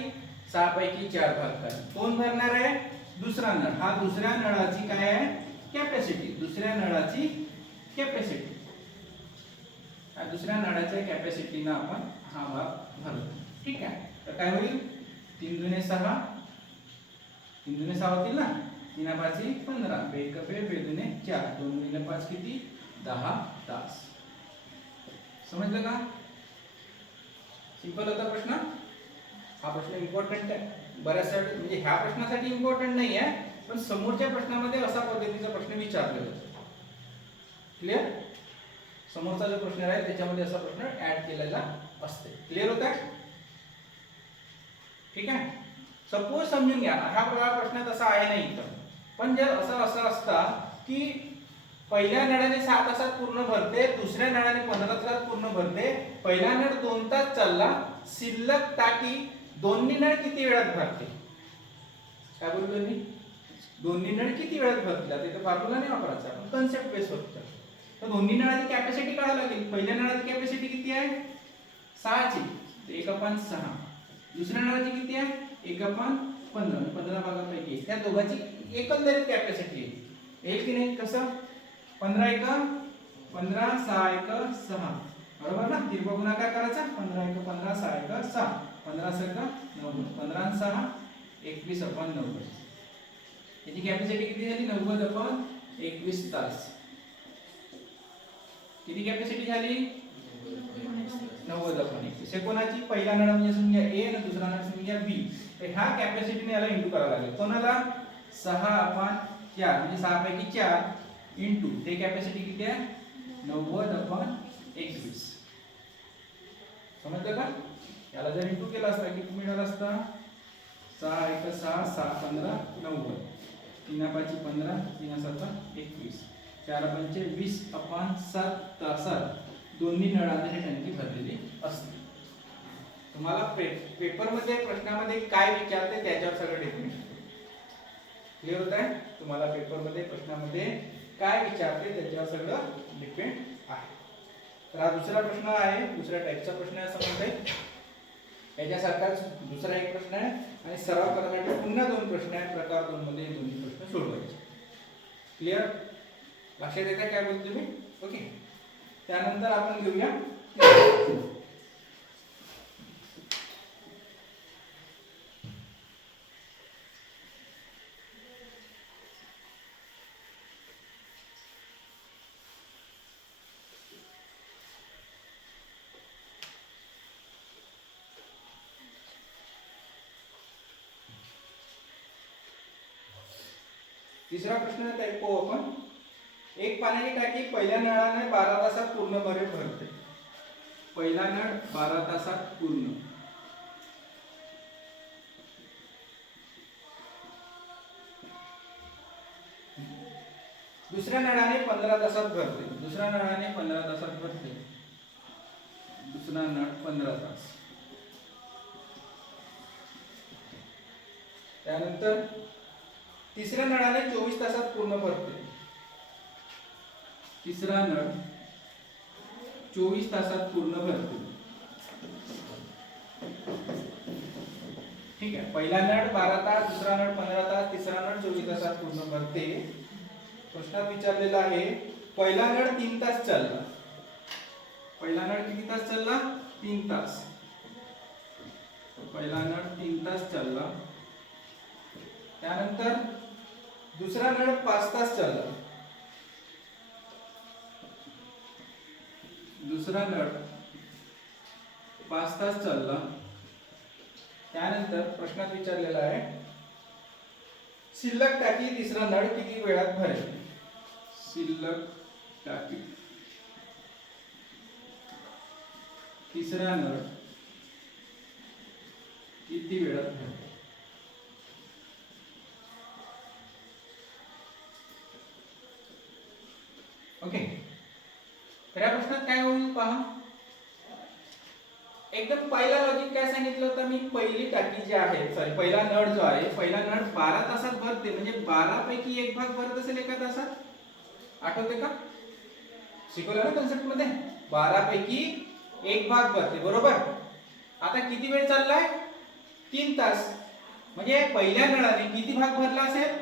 6 पैकी 4 भाग खाली. कोण भरणार आहे? दुसरा नळ. हा दुसऱ्या नळाची काय आहे? कॅपॅसिटी. दुसऱ्या नळाची कॅपॅसिटी. दुसऱ्या नळाच्या कॅपॅसिटीने आपण हा भाग भरतो. ठीक आहे. तर काय होईल? 3 दुने 6, 3 दुने 6 होतील ना. 3 5 15, 1 दुने 4, 2 गुणिले 5 किती? 10 तास. समजलं का? सिंपल होता प्रश्न. हा प्रश्न इम्पॉर्टंट आहे बऱ्याच, म्हणजे ह्या प्रश्नासाठी इम्पॉर्टंट नाही आहे, पण समोरच्या प्रश्नामध्ये असा पद्धतीचा प्रश्न विचारला जातो. क्लिअर? समोरचा जो प्रश्न आहे त्याच्यामध्ये असा प्रश्न ऍड केलेला असते. क्लिअर होत आहे? ठीक आहे. सपोज समजून घ्या, हा प्रश्न तसा आहे नाही इथं, पण जर असं असता की पहिल्या नळाने 6 तासात पूर्ण भरते, दुसऱ्या नळाने 15 तासात पूर्ण भरते, पहिला नळ 2 तास चालला, शिल्लक टाकी दोन्ही नळ किती वेळात भरते? काय बोललो मी? दोन्ही नळ किती वेळात भरतील? आता इथं फॉर्म्युला नाही वापरायचा, आपण कन्सेप्ट बेस वापरतो. तर दोन्ही नळाची कॅपॅसिटी काढावी लागेल. पहिल्या नळाची कॅपॅसिटी किती आहे? 6 ची, 1/6. दुसऱ्या नळाची किती आहे? 1/15. 15 भागापैकी त्या दोघांची एकंदरीत कॅपॅसिटी आहे की नाही? कसं? 15 1 15, 6 1 6, बरोबर ना. तिरपा गुणाकार करायचा. 15 1 15, 6 1 6, 15 6 90, 15 6 21/90. याची कॅपॅसिटी किती झाली? 90/21 तास. किती कॅपॅसिटी झाली? 90/21. हे कोणाची? पहिला नळ म्हणजे समजा ए आणि दुसरा नळ समजा बी. तर ह्या कॅपॅसिटीने याला इंटू करावं लागेल. कोणाला? 6/4, म्हणजे 6 पैकी 4 इंटू ते कॅपॅसिटी किती आहे? 90/21. समजलं का? याला जर इंटू केला असता किती मिळाला असता? 6 1 6, 6 15 90, 3 5 15, 3 7 21, 4 5 20/7 तासात दोन्ही नळांनी ही टंकी भरलेली असते. तुम्हाला पेपरमध्ये प्रश्नामध्ये काय विचारते त्याच्यावर सगळं डिपेंड. क्लिअर होत आहे? तुम्हाला पेपरमध्ये प्रश्नामध्ये काय विचारते त्याच्यावर सगळं डिपेंड आहे. तर हा दुसरा प्रश्न आहे, दुसऱ्या टाईपचा प्रश्न आहे असं म्हणता येईल. याच्यासारखाच दुसरा एक प्रश्न आहे आणि सराव करण्यासाठी पुन्हा 2 प्रश्न आहेत. प्रकार 2 मध्ये दोन्ही प्रश्न सोडवायचे. क्लिअर? लक्षात येते काय बोलतो मी? ओके. त्यानंतर आपण घेऊया तिसरा प्रश्न पाहू आपण. एक पाण्याची टाकी पहिल्या नळाने 12 तासात पूर्ण भरते. पहिला नळ 12 तासात पूर्ण. दुसऱ्या नळाने 15 तासात भरते. दुसऱ्या नळाने 15 तासात भरते. दुसरा नळ 15 तास. त्यानंतर तिसऱ्या नळाने 24 तासात पूर्ण भरते. तिसरा नळ 24 तासात पूर्ण भरते. ठीक आहे. पहिला नळ 12 तास, दुसरा नळ 15 तास, तिसरा नळ 24 तासात पूर्ण भरते. प्रश्नात विचारलेला आहे पहिला नळ 3 तास चालला. पहिला नळ किती तास चालला? 3 तास. पहिला नळ 3 तास चालला. त्यानंतर दुसरा नळ 5 तास चालला. दुसरा नळ 5 तास चालला. त्यानंतर प्रश्नात विचारलेला आहे शिल्लक टाकी तिसरा नळ किती वेळात भरेल? शिल्लक टाकी तिसरा नळ किती वेळात भरेल? ओके. तर या प्रश्नात काय होईल पहा. एकदम पहिला लॉजिक काय सांगितलं होतं मी. पहिली टाकी जी आहे पहिला नळ जो आहे पहिला नळ 12 तासात भरते म्हणजे 12 पैकी एक भाग भरत असेल एका तासात. आठवते का? शिकवलं ना कन्सेप्ट मध्ये. 12 पैकी एक भाग भरते बरोबर. आता किती वेळ चाललाय? 3 तास. म्हणजे पहिल्या नळाने किती भाग भरला असेल?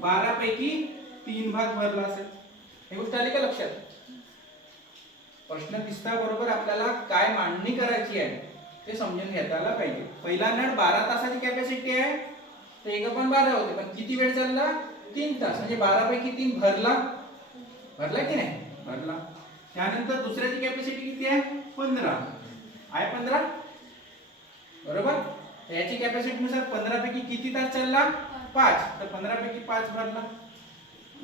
12 पैकी 3 भाग भरला असेल. हे गोष्ट आली का लक्षात? प्रश्न दिसता बरोबर आपल्याला काय मांडणी करायची आहे ते समजून घेताला पाहिजे. पहिला नळ 12 तासाची कॅपॅसिटी आहे तर एक पण 12 होते पण किती वेळ चालला? 3 तास. म्हणजे 12 पैकी 3 भरला. भरला की नाही? भरला. त्यानंतर दुसऱ्याची कॅपॅसिटी किती आहे? 15 आहे. 15 बरोबर. याची कॅपॅसिटी नुसार 15 पैकी किती तास चालला? 5. तर 15 पैकी 5 भरला.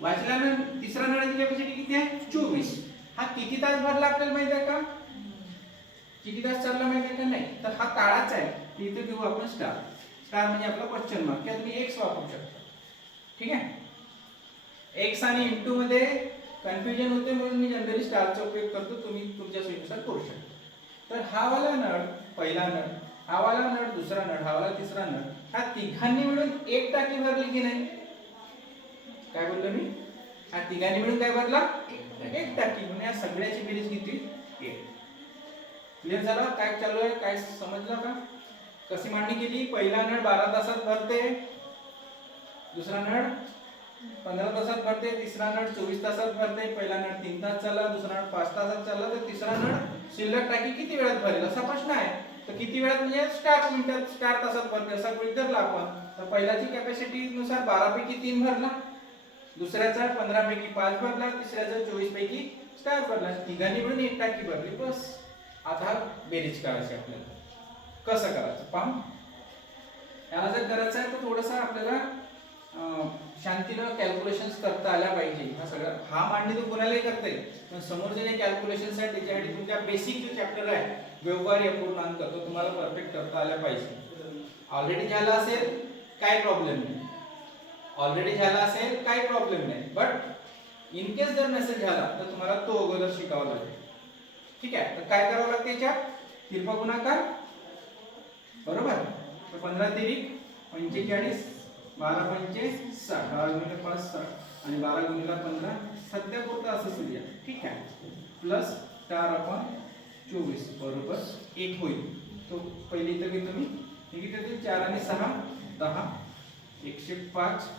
वाचल्यानं तिसरा नळाची कॅपॅसिटी किती आहे? 24. हा किती तास भरला आपल्याला माहिती आहे का? किती तास चालला माहिती आहे का? नाही. तर हा काळाच आहे. इथे घेऊ आपण स्टार. स्टार म्हणजे आपला क्वेश्चन मार्क किंवा तुम्ही एक्स वापरू शकता. ठीक आहे. एक्स आणि इंटू मध्ये कन्फ्युजन होते म्हणून मी जनरली स्टारचा उपयोग करतो. तुम्ही तुमच्या सोयीनुसार करू शकता. तर हा वाला नळ पहिला नळ, हा वाला नळ दुसरा नळ, हा वाला तिसरा नळ, हा तिघांनी मिळून एक टाकी भरली की नाही? काय बोललो मी? हा तिघांनी मिळून काय भरला? एक टाकी. म्हणजे या सगळ्याची बेरीज किती? 1. क्लिअर झालं? काय चालू आहे? काय समजलं का? कशी मांडणी केली? पहिला नळ 12 तासात भरते. दुसरा नळ 15 तासात भरते. तिसरा नळ 24 तासात भरते. पहिला नळ 3 तास चालला. दुसरा नळ 5 तासात चालला. तर तिसरा नळ शिल्लक टाकी किती वेळात भरेल असा प्रश्न आहे. तर किती वेळात म्हणजे स्टार मिनिटात स्टार तासात भरते असा गृहीत धरला आपण. तर पहिल्याची कॅपॅसिटी नुसार 12 पैकी 3 भरला. दुसऱ्याचा 15 पैकी 5 भरला. तिसऱ्याचा 24 पैकी स्टार भरला. तिघांनी मिळून एक टाकी भरली. बस. आता बेरीज करायची आपल्याला. कसं करायचं पहा. याला जर करायचं आहे तर थोडंसं आपल्याला शांतीनं कॅल्क्युलेशन्स करता आल्या पाहिजे. हा सगळं हा मांडणी तर कोणालाही करता येईल पण समोरचे जे कॅल्क्युलेशन्स आहेत त्याच्यासाठी तुमच्या बेसिक जो चॅप्टर आहे व्यवहार अपूर्णांक तो तुम्हाला परफेक्ट करता आल्या पाहिजे. ऑलरेडी झाला असेल काय प्रॉब्लेम नाही. ऑलरेडी झाला असेल काही प्रॉब्लेम नाही. बट इन केस जर नसेल झाला तर तुम्हाला तो अगोदर शिकावा लागेल. ठीक आहे. तर काय करावं लागतं याच्यात? तिरपा गुणाकार बरोबर. तर 15 तिरिक 45, 12 पंचे 60, 12 गुणिले 5 60 आणि 12 गुणिले 15 सध्या पुरतं असं सूर्या. ठीक आहे. प्लस 4/24 बरोबर 1 होईल. तो पहिले इथं घेतो मी. हे किती होते? 4 आणि 6 10. 105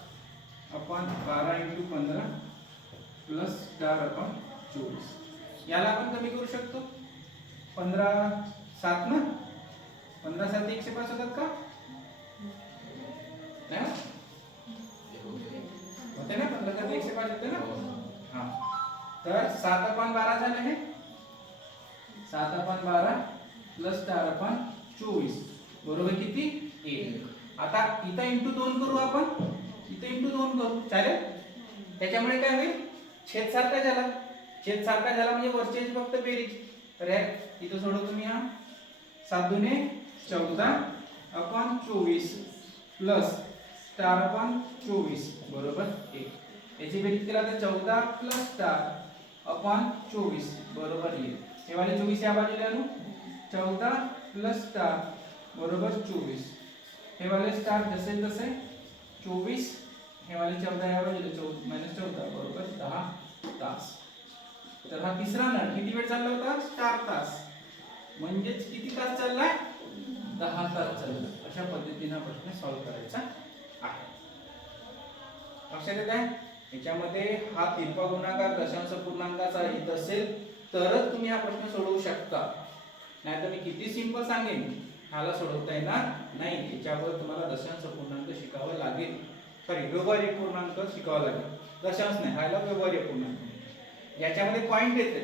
अपॉन 12 × 15 प्लस 4/24. याला आपण कमी करू शकतो. 15 7 ना. 15 7 105 होतात का? होते ना. 15 7 105 होते ना. हा. तर 7/12 झाले हे. 7/12 प्लस 4/24 बरोबर किती? 1. आता इथं इंटू 2 करू आपण. इथं इंटू 2 करू. चालेल? त्याच्यामुळे काय होईल, छेद सारखा झाला. छेद सारखा झाला म्हणजे वरची फक्त बेरीज. तर इथं सोडवतो मी हा 7 दुने 14/24 प्लस 4/24 बरोबर 1. याची बेरीज केला तर 14 प्लस 4/24 बरोबर 1. हे वाले 24 या बाजूला आणू, 14 प्लस 4 बरोबर 24. हे वाले स्टार जसे तसे 24, हे वाले 14 या बाजूला -14 बरोबर 10 तास. तर हा तिसरा नळ किती वेळ चालला होता, 4 तास. म्हणजेच किती तास चाललाय, 10 तास चालला. अशा पद्धतीने प्रश्न सॉल्व्ह करायचा आहे. लक्षात येत आहे. याच्यामध्ये हा तिरपा गुणाकार दशांश पूर्णांकाचा येत असेल तरच तुम्ही हा प्रश्न सोडवू शकता. नाहीतर मी किती सिंपल सांगेन ह्याला सोडवता येणार नाही. याच्यावर तुम्हाला दशांश पूर्णांक शिकावं लागेल, सॉरी व्यवहार्य पूर्णांक शिकावं लागेल. दशांश नाही, ह्याला व्यवहार्य पूर्णांक. याच्यामध्ये पॉइंट येते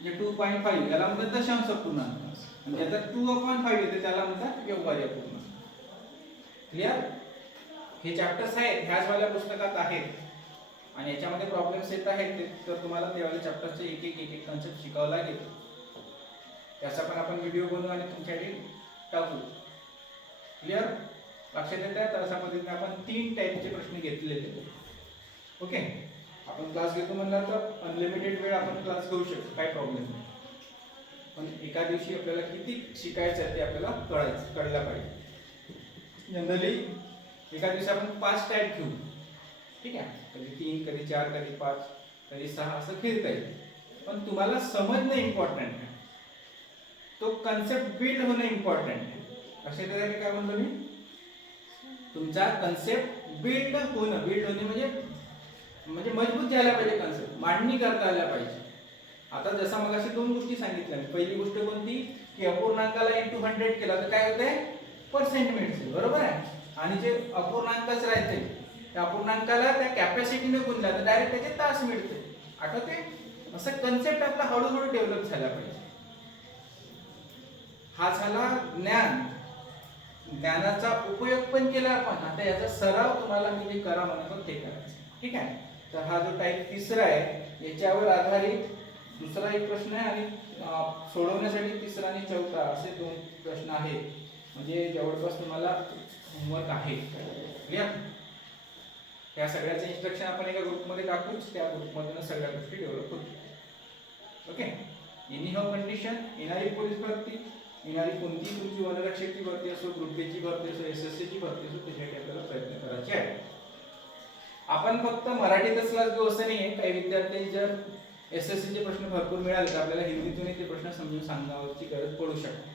म्हणजे 2.5 याला म्हणतात दशांश पूर्णांक, आणि ज्याचा 2/5 येते त्याला म्हणतात व्यवहार्य पूर्णांक. क्लिअर. हे चॅप्टर्स आहेत ह्याच वाल्या पुस्तकात आहेत आणि याच्यामध्ये प्रॉब्लेम्स येत आहेत, तर तुम्हाला ते वाले चॅप्टरचे एक एक कन्सेप्ट शिकावं लागेल. त्याचा पण आपण व्हिडिओ बनवू आणि तुमच्याकडे टाकू. क्लिअर. लक्षात येत आहे. तर अशा पद्धतीने आपण 3 टाईपचे प्रश्न घेतलेले. ओके. आपण क्लास घेतो म्हणला तर अनलिमिटेड वेळ आपण क्लास घेऊ शकतो, काही प्रॉब्लेम नाही. पण एका दिवशी आपल्याला किती शिकायचं आहे ते आपल्याला कळलं पाहिजे. जनरली एका दिवशी आपण 5 टाईप घेऊ, ठीक आहे. कधी 3, कधी 4, कधी 5, कधी 6 असं खेळता येईल. पण तुम्हाला समजणं इम्पॉर्टंट आहे, तो कन्सेप्ट बिल्ड होणं इम्पॉर्टंट आहे. अशा तऱ्हेने काय म्हणतो मी, तुमचा कन्सेप्ट बिल्ड होणे म्हणजे मजबूत झाला पाहिजे, कन्सेप्ट मांडणी करता आल्या पाहिजे. आता जसा मगाशी 2 गोष्टी सांगितल्या. पहिली गोष्ट कोणती, की अपूर्णांकाला into 100 केला तर काय होते, पर्सेंट मिळते, बरोबर आहे. आणि जे अपूर्णांकच राहते त्या अपूर्णांकाला त्या कॅपॅसिटीने गुणला तर डायरेक्ट त्याचे तास मिळते. आठवते. असं कन्सेप्ट आपला हळूहळू डेव्हलप झाला पाहिजे. हा झाला ज्ञान. ज्ञानाचा उपयोग पण केला आपण. आता याचा सराव तुम्हाला मी जे करा म्हणतो ते करायचं, ठीक आहे. तर हा जो टाईप तिसरा आहे याच्यावर आधारित दुसरा एक प्रश्न आहे आणि सोडवण्यासाठी तिसरा आणि चौथा असे 2 प्रश्न आहेत. म्हणजे जवळपास तुम्हाला होमवर्क आहे. क्लिअर. त्या सगळ्याचे इन्स्ट्रक्शन आपण एका ग्रुपमध्ये टाकूच, त्या ग्रुपमधून सगळ्या गोष्टी डेव्हलप होतील. ओके. एनी हाऊ कंडिशन, येणारी पोलीस भरती, येणारी कोणती तुमची वनरक्षकची भरती असो, ग्रुप ए ची भरती असो, एसएससीची भरती असो, त्यासाठी आपल्याला प्रयत्न करायचे आहे. आपण फक्त मराठीतच क्लास घेऊ असं नाही आहे. काही विद्यार्थी जर एसएससीचे प्रश्न भरपूर मिळाले तर आपल्याला हिंदीतूनही ते प्रश्न समजून सांगण्याची गरज पडू शकते.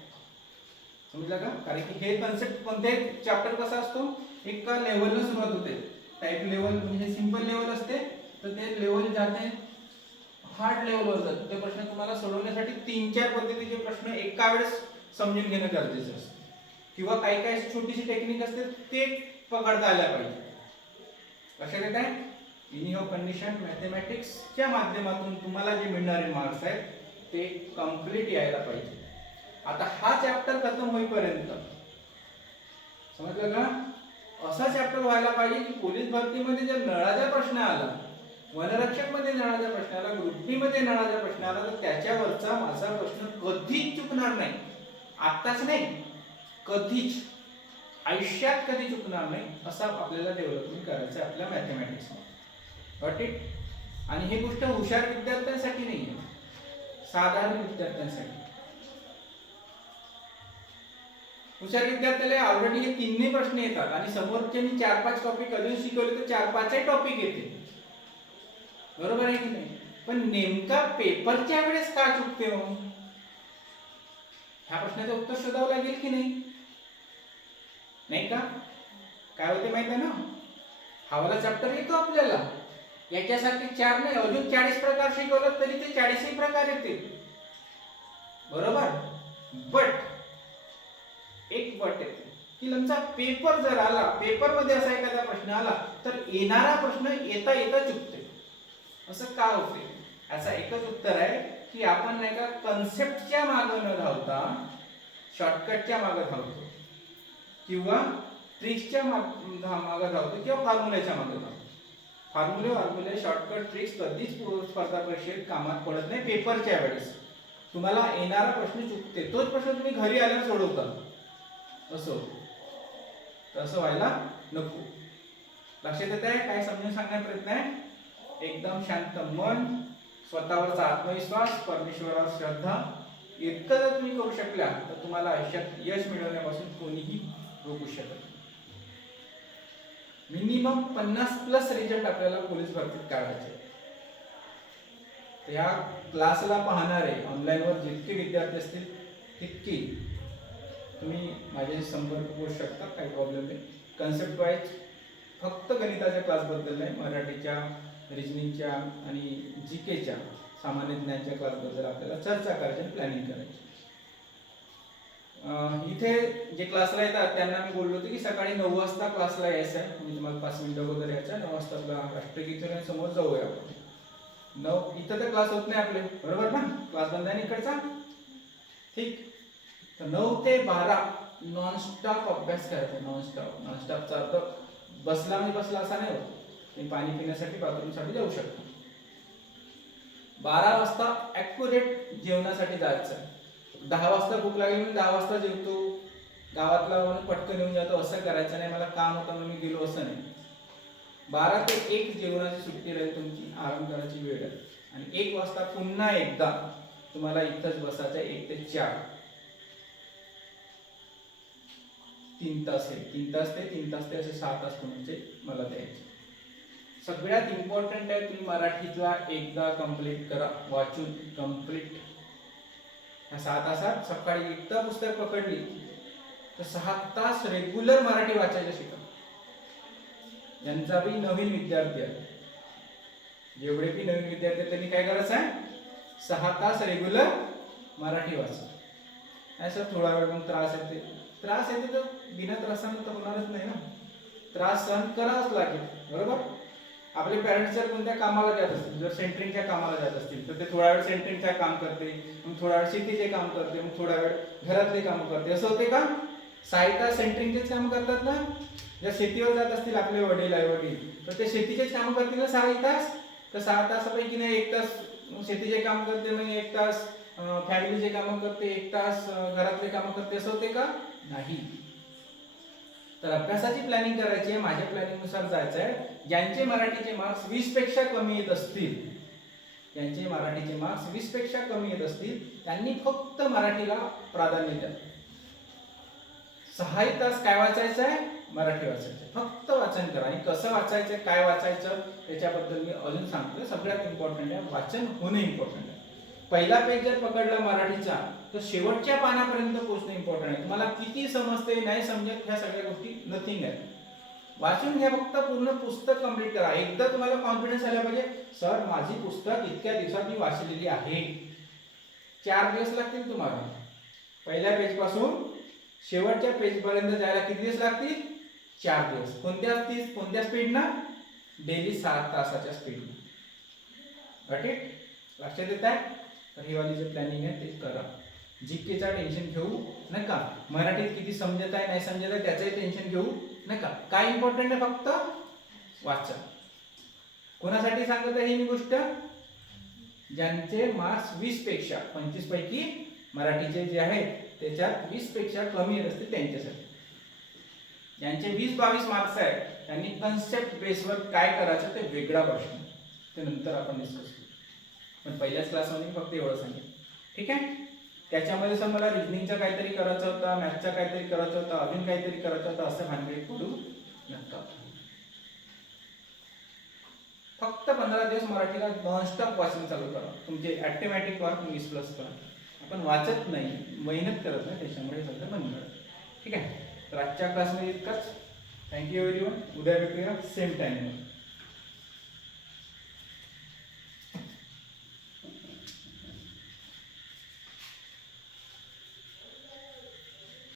समजलं का. कारण की हे कन्सेप्ट कोणत्याही चॅप्टर कसा असतो, एका लेवलला सुरुवात होते. टाईप लेवल म्हणजे सिंपल लेवल असते, तर ते लेवल जाते हार्ड लेवलवर जाते. ते प्रश्न तुम्हाला सोडवण्यासाठी 3-4 पद्धतीचे प्रश्न एका वेळेस समजून घेणं गरजेचं असतं, किंवा काही छोटीशी टेक्निक असते ते पकडता आल्या पाहिजे. लक्षात येत आहे. एनी हाऊ कंडिशन मॅथेमॅटिक्सच्या माध्यमातून तुम्हाला जे मिळणारे मार्क्स आहेत ते कंप्लीट यायला पाहिजे. आता हा चॅप्टर खतम होईपर्यंत समजलं का, असा चॅप्टर व्हायला पाहिजे की पोलीस भरतीमध्ये जर नळाचा प्रश्न आला, वनरक्षक मध्ये नळाचा प्रश्न आला, ग्रुप बी मध्ये नळाचा प्रश्न आला तर त्याच्यावरचा माझा प्रश्न कधीच चुकणार नाही. आत्ताच नाही, कधीच आयुष्यात कधी चुकणार नाही. असा आपल्याला डेव्हलपमेंट करायचं आहे आपल्या मॅथेमॅटिक्स मध्ये. Got it. आणि ही गोष्ट हुशार विद्यार्थ्यांसाठी नाही आहे, साधारण विद्यार्थ्यांसाठी. हुशार विद्यार्थ्याला ऑलरेडी हे 3 प्रश्न येतात आणि समोरचे मी 4-5 टॉपिक अजून शिकवले तर 4-5 टॉपिक येते, बरोबर आहे की नाही. पण नेमका पेपरच्या वेळेस का चुकते हो, ह्या प्रश्नाचं उत्तर शोधावं लागेल की नाही का. काय होते माहिती आहे ना, हा वाला चॅप्टर येतो आपल्याला, याच्यासारखे 4 नाही अजून 40 प्रकार शिकवलं तरी ते 40ही प्रकार येतील, बरोबर. बट एक बट येते की तुमचा पेपर जर आला, पेपर मध्ये असा एखादा प्रश्न आला तर येणारा प्रश्न येता येता चुकते. असं का होते, याचं एकच उत्तर आहे की आपण नाही का कन्सेप्टच्या मागे न धावता शॉर्टकटच्या मागे धावतो, किंवा ट्रिक्सच्या मागे धावतो, किंवा फॉर्म्युल्याच्या मागे धावतो. फॉर्म्युले शॉर्टकट ट्रिक्स कधीच स्पर्धा परीक्षेत कामात पडत नाही. पेपरच्या वेळेस तुम्हाला येणारा प्रश्न चुकते, तोच प्रश्न तुम्ही घरी आल्यावर सोडवता, असं तसं व्हायला नको. लक्षात येत आहे काय समजून सांगण्याचा प्रयत्न आहे? एकदम शांत मन, स्वतःवरचा आत्मविश्वास, परमेश्वरावर श्रद्धा, इतकं जर तुम्ही करू शकल्या तर तुम्हाला आयुष्यात यश मिळवण्यापासून कोणीही रोखू शकत नाही. मिनिमम 50+ रिझल्ट आपल्याला पोलीस भरतीत काढायचे. या क्लासला पाहणारे ऑनलाईनवर जितके विद्यार्थी असतील तितके तुम्ही माझ्याशी संपर्क करू शकता, काही प्रॉब्लेम नाही. कन्सेप्ट वाईज फक्त गणिताच्या क्लासबद्दल नाही, मराठीच्या, रिजनिंगच्या आणि जीकेच्या, सामान्य ज्ञानच्या क्लासबद्दल आपल्याला चर्चा करायची आणि प्लॅनिंग करायची. इथे जे क्लासला येतात त्यांना मी बोललो होतो की सकाळी 9 वाजता क्लासला यायचं आहे. मी तुम्हाला 5 मिनिटं अगोदर यायचं, 9 वाजता राष्ट्रगीत समोर जाऊया आपण. 9 इथं तर क्लास होत नाही आपले, बरोबर ना? क्लास बंद आहे इकडचा, ठीक. तर 9 ते 12 नॉनस्टॉप अभ्यास करायचा. नॉनस्टॉपचा अर्थ बसला असा नाही होत. मी पाणी पिण्यासाठी, बाथरूमसाठी जाऊ शकतो. 12 वाजता ॲक्युरेट जेवणासाठी जायचं. 10 वाजता भूक लागली म्हणून 10 वाजता जेवतो, गावातला म्हणून पटकन येऊन जातो, असं करायचं नाही. मला काम होतं म्हणून मी गेलो असं नाही. 12 ते 1 जेवणाची सुट्टी राहील, तुमची आराम करायची वेळ आहे. आणि 1 वाजता पुन्हा एकदा तुम्हाला इथंच बसायचं आहे. 1 ते 4 3 तास आहे. 3 तास ते असे 6 तास तुमचे मला द्यायचे. सगळ्यात इम्पॉर्टंट आहे तुम्ही मराठीतला एकदा कंप्लीट करा, वाचून कंप्लीट. ह्या 6 तासात सकाळी एकदा पुस्तक पकडली तर 6 तास रेग्युलर मराठी वाचायला शिका. ज्यांचा बी नवीन विद्यार्थी आहे, जेवढे बी नवीन विद्यार्थी आहेत त्यांनी काय करायचं आहे? 6 तास रेग्युलर मराठी वाचा. असं थोडा वेळ मग त्रास येते तर बिना त्रासाने तर होणारच नाही ना. त्रास सहन करावाच लागेल, बरोबर? आपले पॅरेंट्स जर कोणत्या कामाला जात असतील, जर सेंटरिंगच्या कामाला जात असतील तर ते थोडा वेळ सेंटरिंगचं काम करते, मग थोडा वेळ शेतीचे काम करते, मग थोडा वेळ घरातले काम करते. असं होते का? 6 तास सेंटरिंगचेच काम करतात ना. जर शेतीवर जात असतील आपले वडील आई वडील तर ते शेतीचेच काम करतील ना 6 तास. तर 6 तासापैकी नाही 1 तास शेतीचे काम करते, मग 1 तास फॅमिलीचे काम करते, 1 तास घरातले काम करते. असं होते का? नाही. तर अभ्यासाची प्लॅनिंग करायची आहे, माझ्या प्लॅनिंग नुसार जायचं आहे. ज्यांचे मराठीचे मार्क्स 20 पेक्षा कमी येत असतील, ज्यांचे मराठीचे मार्क्स 20 पेक्षा कमी येत असतील त्यांनी फक्त मराठीला प्राधान्य द्या. 6 तास काय वाचायचं आहे? मराठी वाचायचं. फक्त वाचन करा. आणि कसं वाचायचं, काय वाचायचं त्याच्याबद्दल मी अजून सांगतो. सगळ्यात इम्पॉर्टंट आहे वाचन होणं इम्पॉर्टंट आहे. पहिला पेज जर पकडला मराठीचा तर शेवटच्या पानापर्यंत पोहोचणं इम्पॉर्टंट आहे. तुम्हाला किती समजते नाही समजत ह्या सगळ्या गोष्टी नथिंग आहे. वाचून घ्या, फक्त पूर्ण पुस्तक कंप्लीट करा. एकदा तुम्हाला कॉन्फिडन्स आला पाहिजे, सर माझी पुस्तक इतक्या दिवसात मी वाचलेली आहे. 4 दिवस लागतील तुम्हाला. पहिल्या पेज पासून शेवटच्या पेज पर्यंत जायला किती दिवस लागतील? 4 दिवस. कोणत्या स्पीडना? डेली 7 तासाच्या स्पीडने. Got it? लक्षात येत आहे? तर ही वाली जे प्लॅनिंग आहे ते करा. जीकेचा टेन्शन घेऊ नका. मराठीत किती समजत आहे नाही समजत आहे त्याचंही टेन्शन घेऊ नका. काय इम्पॉर्टंट आहे? फक्त वाचा. कोणासाठी सांगत आहे ही मी गोष्ट? ज्यांचे मार्क्स 20 पेक्षा 25 पैकी मराठीचे जे आहेत त्याच्यात 20 पेक्षा कमी असते त्यांच्यासाठी. ज्यांचे 20-22 मार्क्स आहेत त्यांनी कन्सेप्ट बेसवर काय करायचं ते वेगळा प्रश्न, ते नंतर आपण डिस्कस करू. पण पहिल्याच क्लासमध्ये फक्त एवढं सांगेल, ठीक आहे? त्याच्यामध्ये सर मला रिजनिंगचं काहीतरी करायचं होतं, मॅथ्सचं काहीतरी करायचं होतं, अजून काहीतरी करायचं होतं, असं भानगडीत पडू नका. फक्त 15 दिवस मराठीला नॉनस्टॉप वाचन चालू करा. तुमचे ॲटोमॅटिक मार्क 20+ करा. आपण वाचत नाही, मेहनत करत नाही, त्याच्यामुळे सगळं बंद करा. ठीक आहे? तर आजच्या क्लासमध्ये इतकंच. Thank you everyone. उद्या भेटूया सेम टाइमवर.